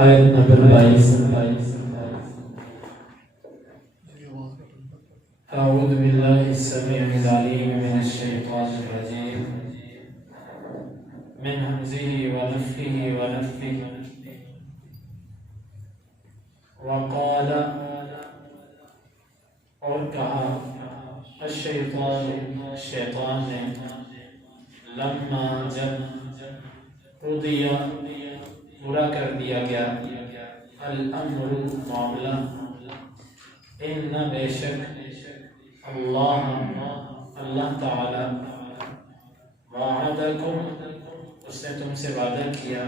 آیت نمبر 22۔ اعوذ باللہ السمیع العلیم من الشیطان الرجیم من ہمزہ ونفخہ ونفثہ وقال، اور کہا، شیطان نے، لما جب قضی پورا کر دیا گیا، الامر معاملہ، ان بے شک اللہ تعالی، وعدکم اس نے تم سے وعدہ کیا،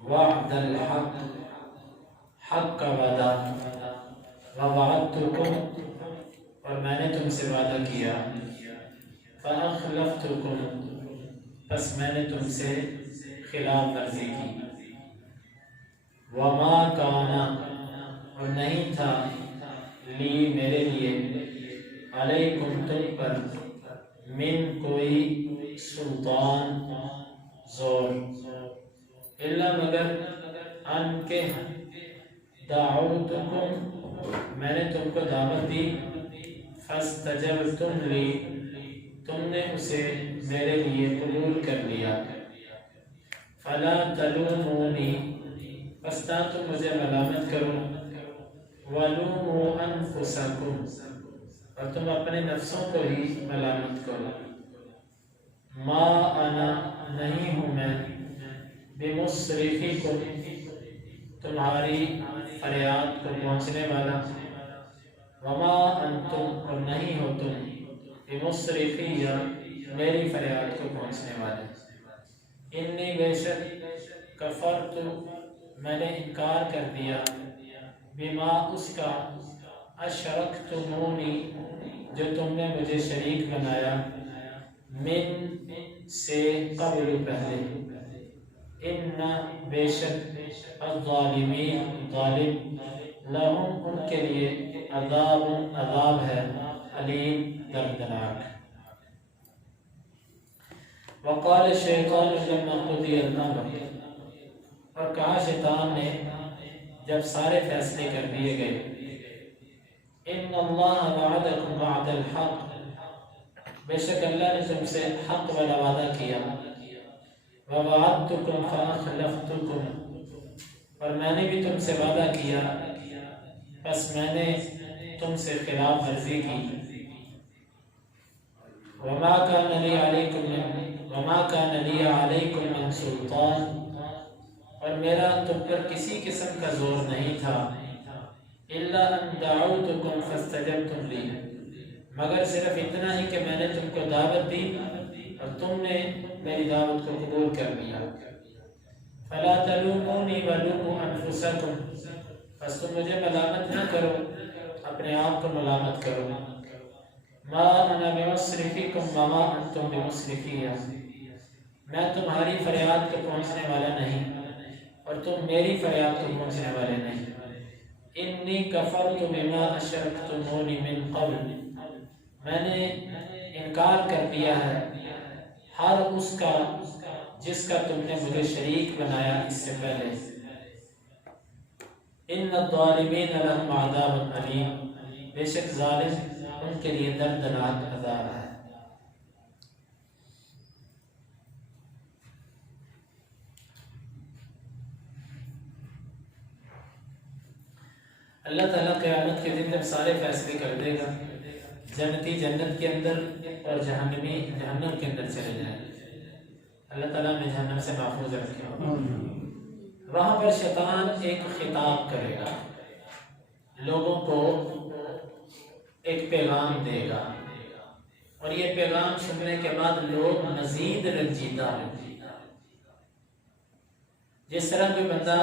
وعد الحق حق کا وعدہ، ووعدتکم اور میں نے تم سے وعدہ کیا، فاخلفتکم پس میں نے تم سے خلاف ورزی کی، وما کان اور نہیں تھا، لی میرے لیے، علیکم تم پر، من کوئی سلطان زور، الا مگر ان کے دعوتکم میں نے تم کو دعوت دی، فاستجبتم لی تم نے اسے میرے لیے قبول کر لیا، فلا تلومونی پس نہ تم مجھے ملامت کرو، ولوموا انفسکم اور تم اپنے نفسوں کو ہی ملامت کرو، ما انا نہیں ہوں میں، بمصرخکم تمہاری فریاد کو پہنچنے والا، وما انتم اور نہیں ہو تم، بمصرخی میری فریاد کو پہنچنے والے، انی بے شک کفرت میں نے انکار کر دیا، بما اس کا، اشرکتمونی جو تم نے مجھے شریک بنایا، من سے قبل پہلے، ان بے شک الظالمین ظالم، لہم ان کے لیے، عذاب ہے، علیم دردناک۔ وقال الشیطان لما قضی الامر اور کہا شیطان نے جب سارے فیصلے کر دیے گئے، ان اللہ وعدکم وعد الحق بے شک اللہ نے تم سے حق والا وعدہ کیا، ووعدتکم فاخلفتکم اور میں نے بھی تم سے وعدہ کیا پس میں نے تم سے خلاف ورزی کی، وما کان لی علیکم من سلطان اور میرا تم پر کسی قسم کا زور نہیں تھا، الا ان دعوتکم فاستجبتم لی مگر صرف اتنا ہی کہ میں نے تم کو دعوت دی اور تم نے میری دعوت کو قبول کر لیا، فلا تلومونی ولوموا انفسکم بس تم مجھے ملامت نہ کرو اپنے آپ کو ملامت کرو، ما انا بمصرخکم وما انتم بمصرخی میں تمہاری فریاد کو پہنچنے والا نہیں اور تم میری فریاد کو پہنچنے والے نہیں، انی کفرت بما اشرکتمونی من قبل میں نے انکار کر دیا ہے ہر اس کا جس کا تم نے مجھے شریک بنایا اس سے پہلے، ان الظالمین لهم عذاب علیم بے شک ظالم ان کے لیے دردناک عذاب ہے۔ اللہ تعالیٰ قیامت کے دن جب سارے فیصلے کر دے گا، جنتی جنت کے اندر اور جہنمی جہنم کے اندر چلے جائیں، اللہ تعالیٰ نے جہنم سے محفوظ رکھے، وہاں پر شیطان ایک خطاب کرے گا، لوگوں کو ایک پیغام دے گا اور یہ پیغام سننے کے بعد لوگ مزید رنجیدہ ہوں۔ جس طرح کوئی بندہ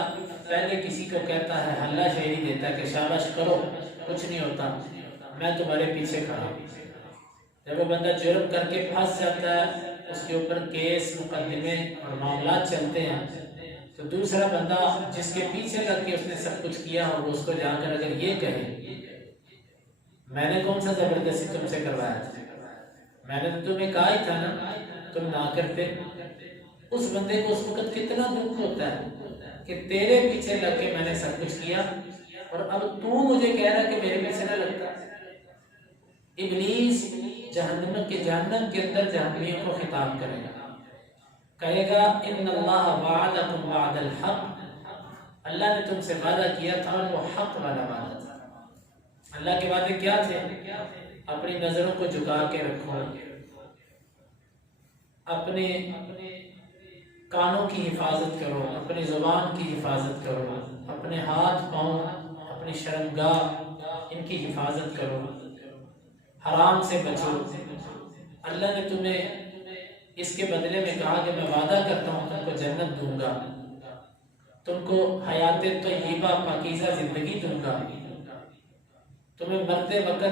پہلے کسی کو کہتا ہے، ہلہ شیری دیتا ہے کہ شاباش کرو کچھ نہیں ہوتا میں تمہارے پیچھے کھڑا ہوں، جب وہ بندہ جرم کر کے پھنس جاتا ہے اس کے اوپر کیس مقدمے اور معاملات چلتے ہیں تو دوسرا بندہ جس کے پیچھے لگ کے اس نے سب کچھ کیا ہو وہ اس کو جا کر اگر یہ کہے میں نے کون سا زبردستی تم سے کروایا تھا، میں نے تو تمہیں کہا ہی تھا نا تم نہ کرتے، اس بندے کو اس وقت کتنا دکھ ہوتا ہے کہ تیرے پیچھے لگ کے میں نے سب کچھ کیا اور اب تو مجھے کہہ رہا کہ میرے پیچھے نہ لگتا۔ ابلیس جہنم کے اندر جہنمیوں کو خطاب کرے گا، کہے گا ان اللہ وعدکم وعد الحق، اللہ نے تم سے وعدہ کیا تھا اور وہ حق والا وعدہ تھا۔ اللہ کے وعدے کیا تھے؟ اپنی نظروں کو جھکا کے رکھو، اپنے کانوں کی حفاظت کرو، اپنی زبان کی حفاظت کرو، اپنے ہاتھ پاؤں، اپنی شرمگاہ، ان کی حفاظت کرو، حرام سے بچو۔ اللہ نے تمہیں اس کے بدلے میں کہا کہ میں وعدہ کرتا ہوں تم کو جنت دوں گا، تم کو حیات طیبہ پاکیزہ زندگی دوں گا، تمہیں مرتے وقت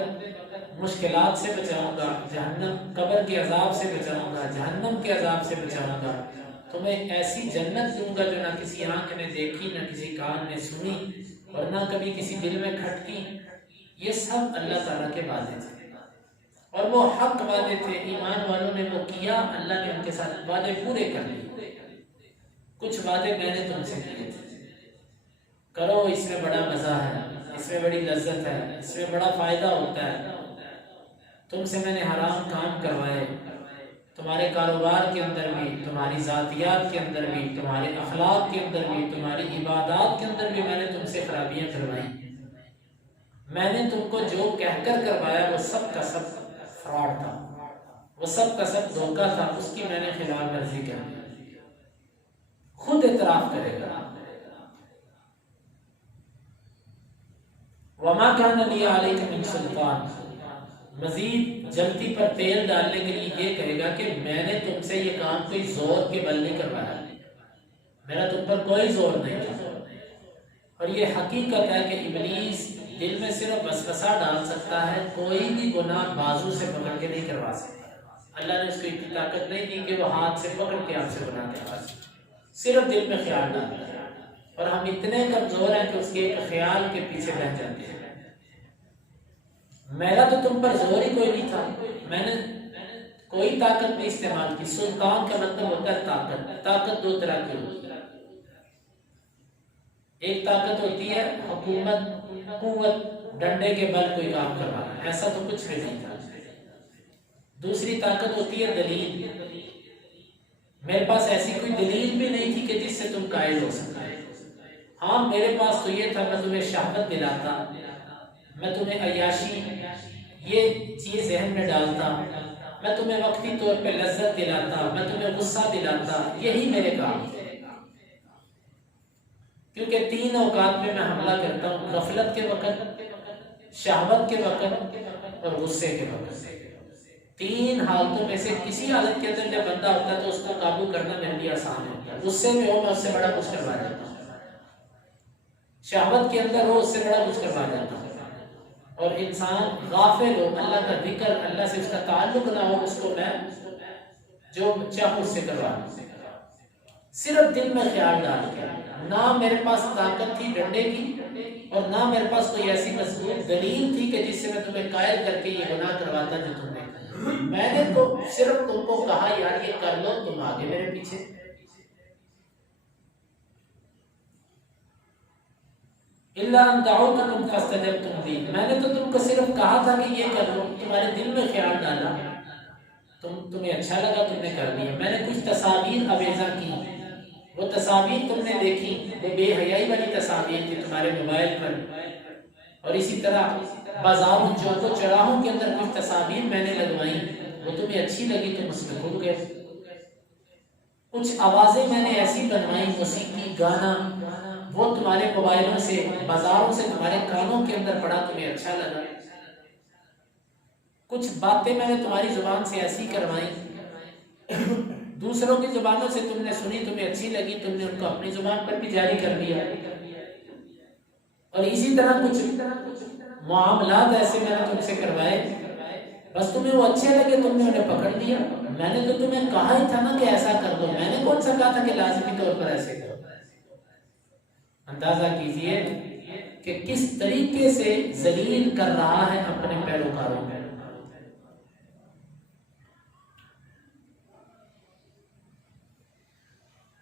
مشکلات سے بچاؤں گا، جہنم قبر کے عذاب سے بچاؤں گا، جہنم کے عذاب سے بچاؤں گا، تمہیں ایسی جنت دوں گا جو نہ کسی آنکھ نے دیکھی، نہ کسی کان نے سنی اور نہ کبھی کسی دل میں کھٹکی۔ یہ سب اللہ تعالیٰ کے وعدے تھے اور وہ حق وعدے تھے۔ ایمان والوں نے وہ کیا، اللہ نے ان کے ساتھ وعدے پورے کر لیے۔ کچھ وعدے میں نے تم سے کیے تھے، کرو، اس میں بڑا مزہ ہے، اس میں بڑی لذت ہے، اس میں بڑا فائدہ ہوتا ہے۔ تم سے میں نے حرام کام کروائے، تمہارے کاروبار کے اندر بھی، تمہاری ذاتیات کے اندر بھی، تمہارے اخلاق کے اندر بھی، تمہاری عبادات کے اندر بھی میں نے تم سے خرابیاں کروائی۔ میں نے تم کو جو کہہ کر کروایا وہ سب کا سب فراڈ تھا، وہ سب کا سب دھوکہ تھا، اس کی میں نے خلاف ورزی کر دی۔ خود اعتراف کرے گا۔ وما كان لي عليك من سلطان، مزید جلتی پر تیل ڈالنے کے لیے یہ کہے گا کہ میں نے تم سے یہ کام کوئی زور کے بل نہیں کروایا، میرا تم پر کوئی زور نہیں تھا۔ اور یہ حقیقت ہے کہ ابلیس دل میں صرف وسوسہ ڈال سکتا ہے، کوئی بھی گناہ بازو سے پکڑ کے نہیں کروا سکتا۔ اللہ نے اس کو اتنی طاقت نہیں دی کہ وہ ہاتھ سے پکڑ کے آپ سے گناہ کروا سکے، صرف دل میں خیال ڈالتا ہے۔ اور ہم اتنے کمزور ہیں کہ اس کے ایک خیال کے پیچھے رہ جاتے ہیں۔ میرا تو تم پر زور ہی کوئی نہیں تھا، میں نے کوئی طاقت نہیں استعمال کی۔ سلطان کا مطلب ہوتا ہے طاقت۔ طاقت دو طرح کی ہوتی ہے، ایک طاقت ہوتی ہے حکومت، قوت، ڈنڈے کے بل کوئی کام کروانا، ایسا تو کچھ بھی نہیں تھا۔ دوسری طاقت ہوتی ہے دلیل۔ میرے پاس ایسی کوئی دلیل بھی نہیں تھی کہ جس سے تم قائل ہو سکتے۔ ہاں میرے پاس تو یہ تھا، میں تمہیں شہوت دلاتا، میں تمہیں عیاشی یہ چیز ذہن میں ڈالتا، میں تمہیں وقتی طور پہ لذت دلاتا، میں تمہیں غصہ دلاتا، یہی میرے کام تھے۔ کیونکہ تین اوقات میں حملہ کرتا ہوں، غفلت کے وقت، شہوت کے وقت اور غصے کے وقت۔ تین حالتوں میں سے کسی حالت کے اندر جب بندہ ہوتا ہے تو اس کو قابو کرنا میرے لیے آسان ہوتا ہے۔ غصے میں ہو میں اس سے بڑا کچھ کروا جاتا ہوں، شہوت کے اندر ہو اس سے بڑا کچھ کروا جاتا ہوں، اور انسان غافل ہو، اللہ کا ذکر، اللہ سے اس کا تعلق نہ ہو، اس کو میں جو چاہوں اس سے کروا دوں۔ صرف دل میں خیال ڈال کے، نہ میرے پاس طاقت تھی ڈنڈے کی اور نہ میرے پاس کوئی ایسی مضبوط دلیل تھی کہ جس سے میں تمہیں قائل کر کے یہ گناہ کرواتا جو تم نے۔ میں نے تو صرف تم کو کہا یار یہ کر لو، تم آگے میرے پیچھے۔ الا ان دعوتکم فاستجبتم لی، میں نے تو تم کو صرف کہا تھا کہ یہ کر لو، تمہارے دل میں خیال ڈالا، تمہیں اچھا لگا، تم نے کر دیا۔ میں نے کچھ تصاویر اویزہ کی، وہ تصاویر تم نے دیکھی، وہ بے حیائی والی تصاویر تھی تمہارے موبائل پر، اور اسی طرح بازاروں چوکوں چوراہوں کے اندر کچھ تصاویر میں نے لگوائی، وہ تمہیں اچھی لگی، تم اس میں کھو گئے۔ کچھ آوازیں میں نے ایسی بنوائی، موسیقی، گانا، وہ تمہارے موبائلوں سے، بازاروں سے تمہارے کانوں کے اندر پڑا، تمہیں اچھا لگا۔ کچھ باتیں میں نے تمہاری زبان سے ایسی کروائی، دوسروں کی زبانوں سے تم نے سنی، تمہیں اچھی لگی، تم نے ان کو اپنی زبان پر بھی جاری کر دیا۔ اور اسی طرح کچھ معاملات ایسے میں نے تم سے کروائے، بس تمہیں وہ اچھے لگے، تم نے انہیں پکڑ لیا۔ میں نے تو تمہیں کہا ہی تھا نا کہ ایسا کر دو، میں نے کون سا کہا تھا کہ لازمی طور پر ایسے کرو۔ اندازہ کیجئے کہ کس طریقے سے ذلیل کر رہا ہے اپنے پیروکاروں میں۔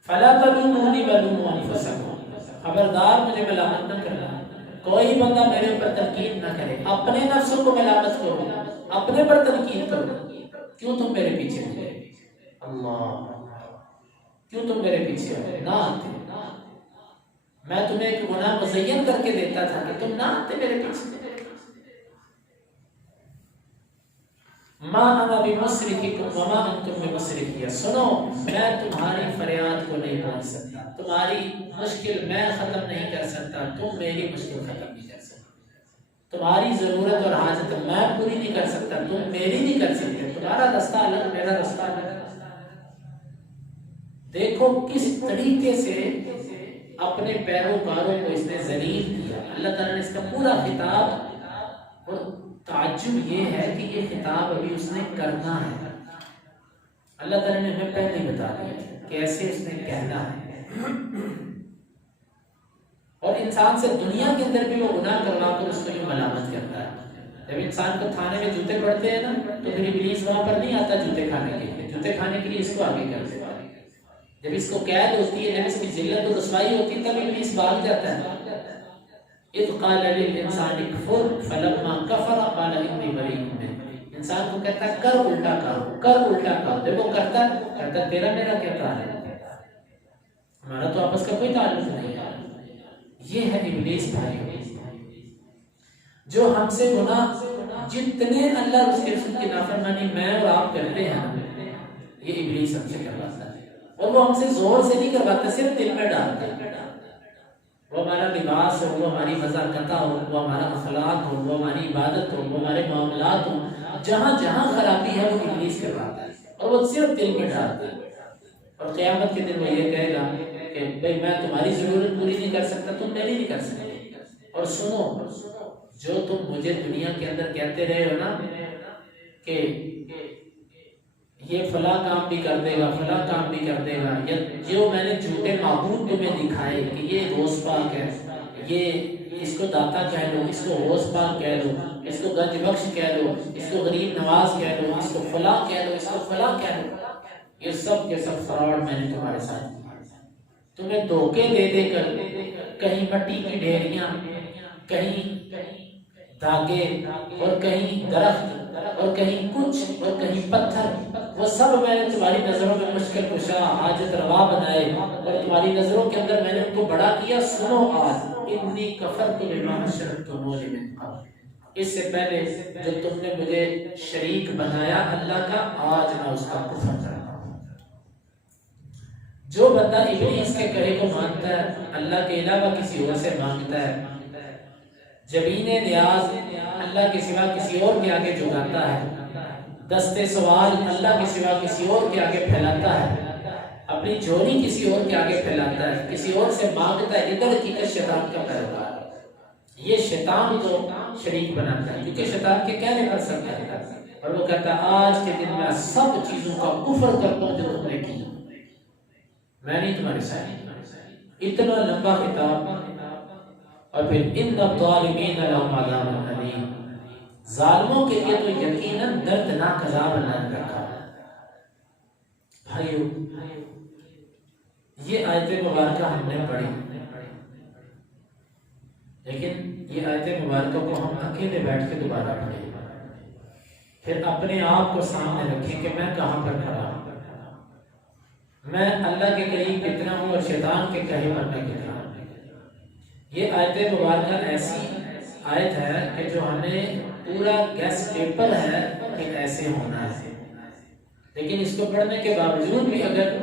فَلَا تَلُومُونِي وَلُومُوا أَنفُسَكُمْ، خبردار مجھے ملامت نہ کرنا، کوئی بندہ میرے اوپر تنقید نہ کرے، اپنے نفسوں کو ملامت کرو، اپنے پر تنقید کرو، کیوں تم میرے پیچھے ہو؟ اللہ، کیوں تم میرے پیچھے ہو؟ نہ آتے، میں تمہیں ایک گناہ مزین کر کے دیتا تھا کہ تم نہ آتے میرے پیچھے۔ ما انا بمصرخکم وما انتم بمصرخی، سنو میں تمہاری فریاد کو نہیں پہنچ سکتا، تمہاری مشکل میں ختم نہیں کر سکتا، تم میری مشکل ختم نہیں کر سکتے، تمہاری ضرورت اور حاجت میں پوری نہیں کر سکتا، تم میری نہیں کر سکتے، تمہارا رستہ الگ میرا رستہ الگ۔ دیکھو کس طریقے سے اپنے پیروکاروں کو اس نے ذلیل کیا۔ اللہ تعالیٰ نے اس کا پورا خطاب، اور تعجب یہ ہے کہ یہ خطاب ابھی اس نے کرنا ہے، اللہ تعالیٰ نے ہمیں پہلے ہی بتا دیا کیسے اس نے کہنا ہے۔ اور انسان سے دنیا کے اندر بھی وہ گناہ کروا کر اس کو یہ ملامت کرتا ہے۔ جب انسان کو تھانے میں جوتے پڑتے ہیں نا تو پھر ابلیس وہاں پر نہیں آتا جوتے کھانے کے لیے، جوتے کھانے کے لیے اس کو آگے کر دیتا ہے۔ جب اس کو قید ہوتی ہے، جب اس کی ذلت و رسوائی ہوتی ہے، تب ابلیس بھاگ جاتا ہے۔ اذ قال للانسان اکفر فلما کفر قال انی بریء منک، انسان کو کہتا ہے کر الٹا کر، کر الٹا کر، جب وہ کرتا ہے تیرا میرا کیا تعلق ہے، ہمارا تو آپس کا کوئی تعلق نہیں ہے۔ یہ ہے ابلیس بھائی، جو ہم سے گناہ جتنے اللہ اور اس کے رسول کی نافرمانی میں اور آپ کرتے ہیں، یہ ابلیس ہم سے کرواتا ہے، اور وہ ہم سے زور سے نہیں کرواتا، صرف دل میں ڈالتا ہے۔ وہ ہمارا لباس ہو، وہ ہماری مذاکرہ ہو، وہ ہمارا اخلاق ہو، وہ ہماری عبادت ہو، وہ ہمارے معاملات ہوں، جہاں جہاں خرابی ہے وہ ابلیس کرواتا ہے، اور وہ صرف دل میں ڈالتا ہے۔ اور قیامت کے دن وہ یہ کہے گا کہ بھئی میں تمہاری ضرورت پوری نہیں کر سکتا، تم میری نہیں کر سکتے۔ اور سنو، جو تم مجھے دنیا کے اندر کہتے رہے ہو نا کہ یہ فلاں کام بھی کر دے گا، فلاں کام بھی کر دے گا، یا جو میں نے جھوٹے معبود تمہیں دکھائے کہ یہ غوث پاک ہے، یہ اس کو داتا کہہ لو، اس کو غوث پاک کہہ لو، اس کو گنج بخش کہہ لو، اس کو غریب نواز کہہ لو، اس کو فلاں کہہ لو، اس کو فلاں کہہ لو، یہ سب کے سب فراڈ میں نے تمہارے ساتھ کیا۔ تمہیں دھوکے دے دے کر کہیں مٹی کی ڈھیریاں، کہیں دھاگے، اور کہیں درخت، اور کہیں کچھ، اور کہیں پتھر، وہ سب میں نے تمہاری نظروں میں مشکل کشا، حاجت روا بنائے، اور تمہاری نظروں کے اندر میں نے ان کو بڑا کیا۔ سنو آج انی کفرت بما اشرکتمونی من قبل، اس سے پہلے جو تم نے مجھے شریک بنایا اللہ کا، آج میں اس کا کفر کرتا ہوں۔ جو بندہ ابلیس کے کہے کو مانتا ہے، اللہ کے علاوہ کسی اور سے مانگتا ہے، جبین نیاز اللہ کے سوا کسی اور کے آگے جھکاتا ہے، دستے سوال اللہ کے سوا کسی اور کے آگے پھیلاتا ہے، اپنی جھولی کسی اور کے آگے پھیلاتا ہے، کسی اور سے مانگتا ہے، ادھر حقیقت شیطان کا پیروکار ہے۔ یہ شیطان کو شریک بناتا ہے، کیونکہ شیطان کے کہنے پر سب کرتا ہے، اور وہ کہتا ہے آج کے دن میں سب چیزوں کا کفر کرتا ہوں جو تم نے کی، میں نہیں تمہارے ساتھ۔ اتنا لمبا خطاب، اور پھر ان الظالمین لهم عذاب الیم، ظالموں کے لیے تو یقیناً دردناک عذاب اللہ نے رکھا ہے۔ بھائیو، یہ آیت مبارکہ ہم نے پڑھی، لیکن یہ آیت مبارکہ کو ہم اکیلے بیٹھ کے دوبارہ پڑھیں، پھر اپنے آپ کو سامنے رکھیں کہ میں کہاں پر کھڑا ہوں، میں اللہ کے قریب کتنا ہوں اور شیطان کے کہے پر میں کتنا ہوں۔ یہ آیت مبارکہ ایسی آیت ہے کہ جو ہمیں پورا گیس پیپر ہے کہ ایسے ہونا ہے، لیکن اس کو پڑھنے کے باوجود بھی اگر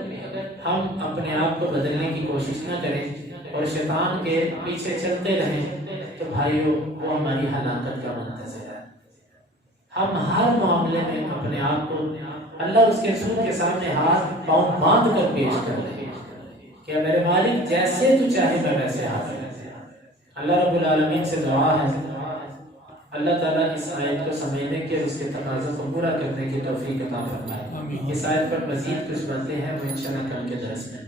ہم اپنے آپ کو بدلنے کی کوشش نہ کریں اور شیطان کے پیچھے چلتے رہیں تو بھائیو وہ ہماری ہلاکت کا منتظر ہے۔ ہم ہر معاملے میں اپنے آپ کو اللہ اور اس کے رسول کے سامنے ہاتھ پاؤں باندھ کر پیش کر دیں کہ میرے مالک جیسے تو چاہے میں ویسے حاضر۔ اللہ رب العالمین سے دعا ہے اللہ تعالیٰ اس آیت کو سمجھنے کے اور اس کے تقاضوں کو پورا کرنے کی توفیق عطا فرمائے۔ اس آیت پر مزید کچھ باتیں ہیں وہ انشاءاللہ کل کے درس میں